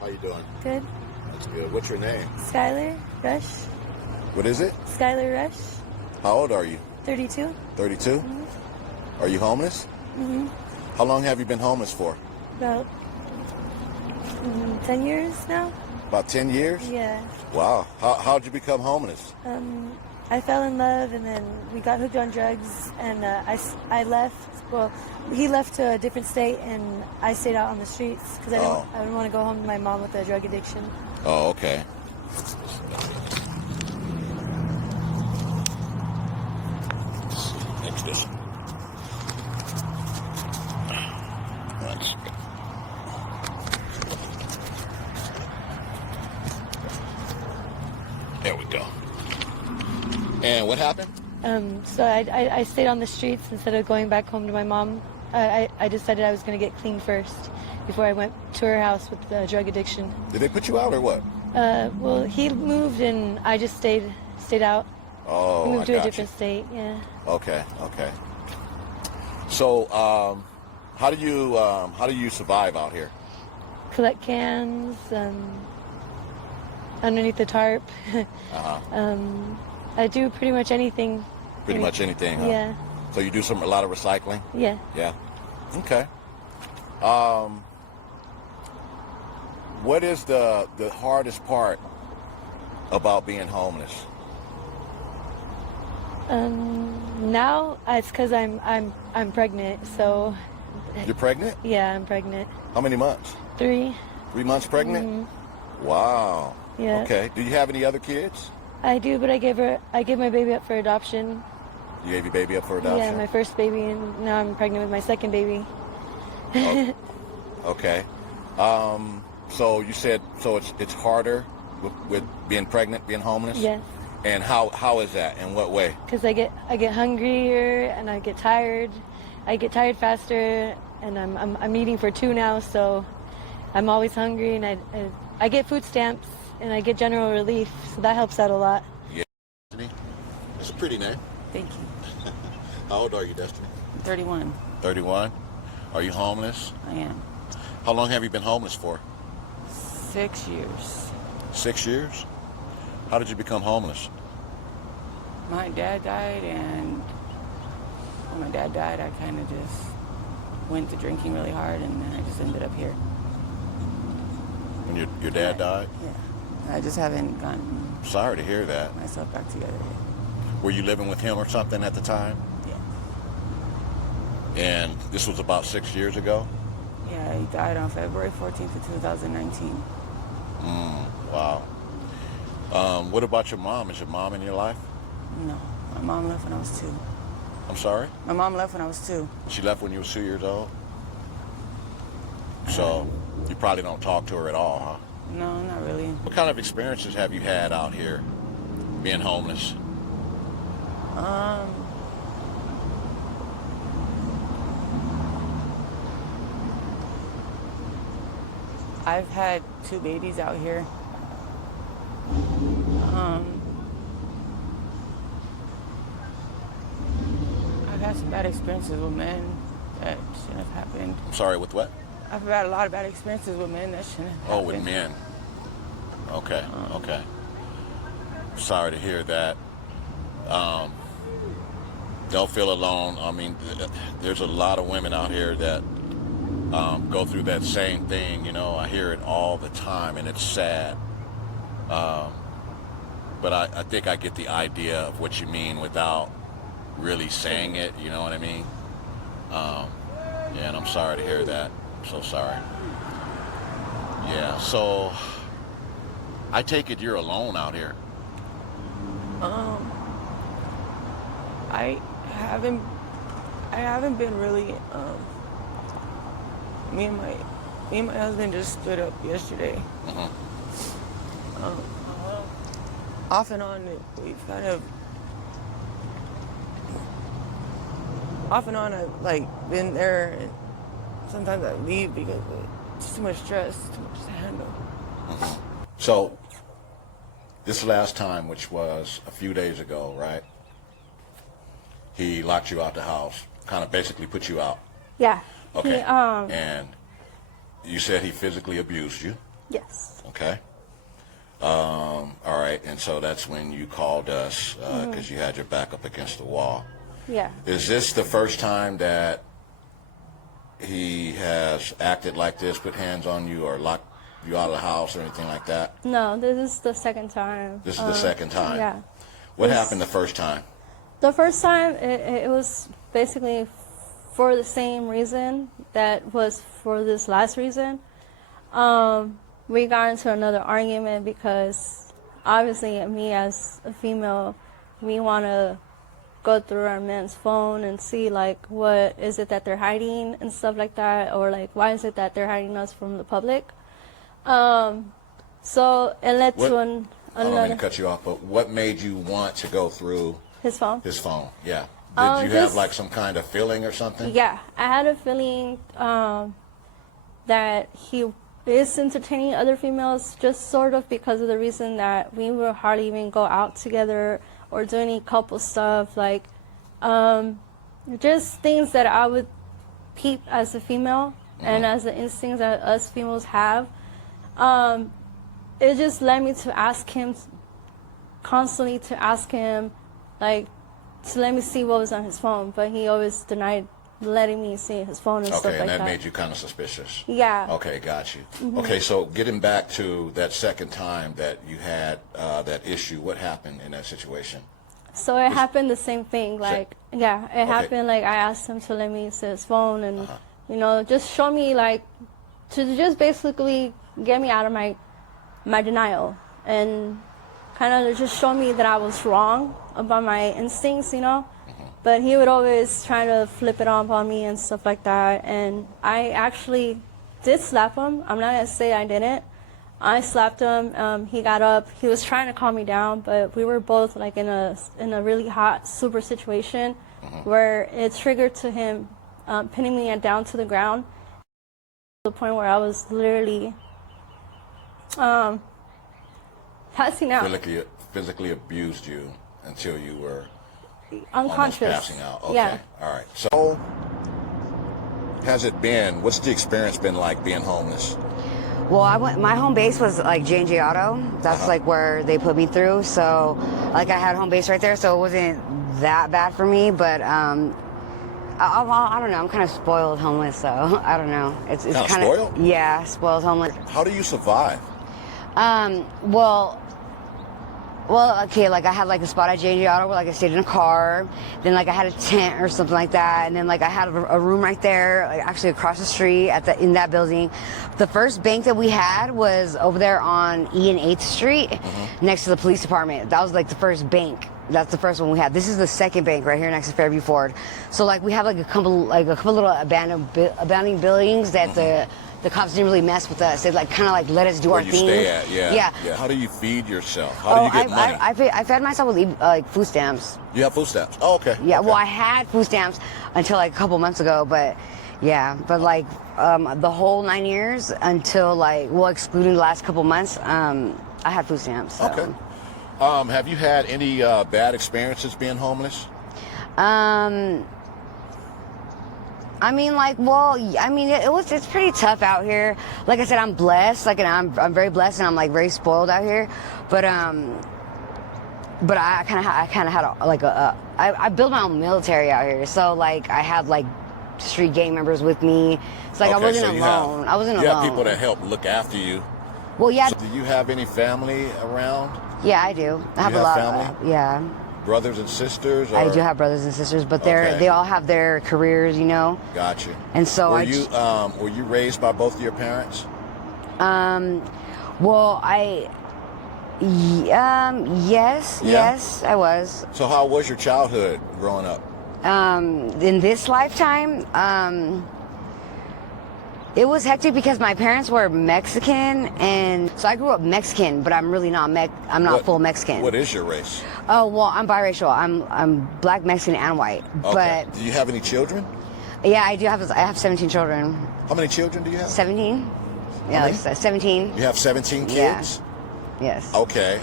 How you doing? Good. That's good. What's your name? Skyler Rush. What is it? Skyler Rush. How old are you? 32. 32? Mm-hmm. Are you homeless? Mm-hmm. How long have you been homeless for? About 10 years now. About 10 years? Yeah. Wow. How'd you become homeless? I fell in love, and then we got hooked on drugs, and I left. Well, he left to a different state, and I stayed out on the streets because I didn't want to go home to my mom with a drug addiction. Oh, okay. Next this. There we go. And what happened? So I stayed on the streets instead of going back home to my mom. I decided I was going to get clean first before I went to her house with the drug addiction. Did they put you out or what? Well, he moved and I just stayed out. Oh, He moved I to a got different you. state. Yeah. Okay, okay. So, how do you survive out here? Collect cans underneath the tarp. Uh-huh. I do pretty much anything. Pretty much anything, huh? Yeah. So you do a lot of recycling? Yeah. Yeah. Okay. What is the hardest part about being homeless? Now it's because I'm pregnant. So. You're pregnant? Yeah, I'm pregnant. How many months? 3. 3 months pregnant? Mm-hmm. Wow. Yeah. Okay. Do you have any other kids? I do, but I gave my baby up for adoption. You gave your baby up for adoption? Yeah, my first baby, and now I'm pregnant with my second baby. Oh, okay. So you said it's harder with being pregnant, being homeless? Yes. And how is that? In what way? Because I get hungrier and I get tired. I get tired faster, and I'm eating for 2 now, so I'm always hungry, and I get food stamps and I get general relief, so that helps out a lot. Yeah. Destiny? It's a pretty name. Thank you. How old are you, Destiny? 31. 31. Are you homeless? I am. How long have you been homeless for? 6 years. 6 years? How did you become homeless? My dad died, and when my dad died, I kind of just went to drinking really hard, and then I just ended up here. When your dad died? Yeah. I just haven't gotten Sorry to hear that. myself back together yet. Were you living with him or something at the time? Yeah. And this was about 6 years ago? Yeah, he died on February 14th of 2019. Wow. What about your mom? Is your mom in your life? No, my mom left when I was 2. I'm sorry? My mom left when I was 2. She left when you were 2 years old? So you probably don't talk to her at all, huh? No, not really. What kind of experiences have you had out here being homeless? I've had 2 babies out here. I've had some bad experiences with men that shouldn't have happened. I'm sorry, with what? I've had a lot of bad experiences with men that shouldn't have happened. Oh, with men. Okay, okay. Sorry to hear that. Don't feel alone. I mean, there's a lot of women out here that go through that same thing. You know, I hear it all the time, and it's sad. But I think I get the idea of what you mean without really saying it. You know what I mean? Yeah, and I'm sorry to hear that. I'm so sorry. Yeah, so I take it you're alone out here. I haven't been really. Me and my husband just split up yesterday. Off and on, we've kind of. Off and on, I've been there, and sometimes I leave because it's too much stress, too much to handle. So this last time, which was a few days ago, right? He locked you out the house, kind of basically put you out. Yeah. Okay. He, And you said he physically abused you. Yes. Okay. All right, and so that's when you called us because you had your back up against the wall. Yeah. Is this the first time that he has acted like this, put hands on you, or locked you out of the house or anything like that? No, this is the second time. This is the second time? Yeah. What happened the first time? The first time, it was basically for the same reason that was for this last reason. We got into another argument because obviously me as a female, we want to go through our men's phone and see like what is it that they're hiding and stuff like that, or like why is it that they're hiding us from the public. So it led to I don't mean to cut you off, but what made you want to go through his phone. his phone? Yeah. Did you have like some kind of feeling or something? Yeah, I had a feeling that he is entertaining other females, just sort of because of the reason that we would hardly even go out together or do any couple stuff, like just things that I would peep as a female and as the instincts that us females have. It just led me to ask him constantly, like, to let me see what was on his phone, but he always denied letting me see his phone and stuff like that. Okay, and that made you kind of suspicious. Yeah. Okay, got you. Okay, so getting back to that second time that you had that issue, what happened in that situation? So it happened the same thing, like, yeah, it happened, like, I asked him to let me see his phone and, you know, just show me, like, to just basically get me out of my denial and kind of just show me that I was wrong about my instincts, you know. But he would always try to flip it off on me and stuff like that. And I actually did slap him. I'm not going to say I didn't. I slapped him. He got up. He was trying to calm me down, but we were both like in a really hot, super situation where it triggered to him pinning me down to the ground to the point where I was literally passing out. Physically abused you until you were Unconscious. almost passing out. Okay. Yeah. All right. So, has it been? What's the experience been like being homeless? Well, my home base was like J&J Auto. That's like where they put me through. So, like I had home base right there, so it wasn't that bad for me. But I don't know. I'm kind of spoiled homeless, so I don't know. It's kind of spoiled. Yeah, spoiled homeless. How do you survive? Well, okay, like I had like a spot at J&J Auto where like I stayed in a car, then like I had a tent or something like that, and then like I had a room right there, like actually across the street in that building. The first bank that we had was over there on E and 8th Street, next to the police department. That was like the first bank. That's the first one we had. This is the second bank right here next to Fairview Ford. So like we have like a couple little abandoned buildings that the cops didn't really mess with us. They like kind of like let us do our thing. Where you stay at, yeah. Yeah. How do you feed yourself? How do you get money? I fed myself with like food stamps. You have food stamps? Oh, okay. Yeah, okay. well, I had food stamps until like a couple months ago, but yeah, but like the whole 9 years until like, well, excluding the last couple months, I had food stamps. So. Okay. Have you had any bad experiences being homeless? I mean, like, well, I mean, it's pretty tough out here. Like I said, I'm blessed, like, and I'm very blessed, and I'm like very spoiled out here. But I kind of had I built my own military out here, so like I had like street gang members with me. It's like I wasn't alone. I wasn't alone. You have people that help look after you. Well, yeah. So do you have any family around? Yeah, I do. I have you a lot. Family? Yeah. Brothers and sisters? Or? I do have brothers and sisters, but they all have their careers, you know. Gotcha. And so were you raised by both of your parents? Well, yes, I was. So how was your childhood growing up? In this lifetime, it was hectic because my parents were Mexican, and so I grew up Mexican, but I'm really not full Mexican. What is your race? Oh, well, I'm biracial. I'm black, Mexican, and white. Okay. But do you have any children? Yeah, I do have. I have 17 children. How many children do you have? 17. Yeah, like 17. You have 17 kids? Yeah. Yes. Okay.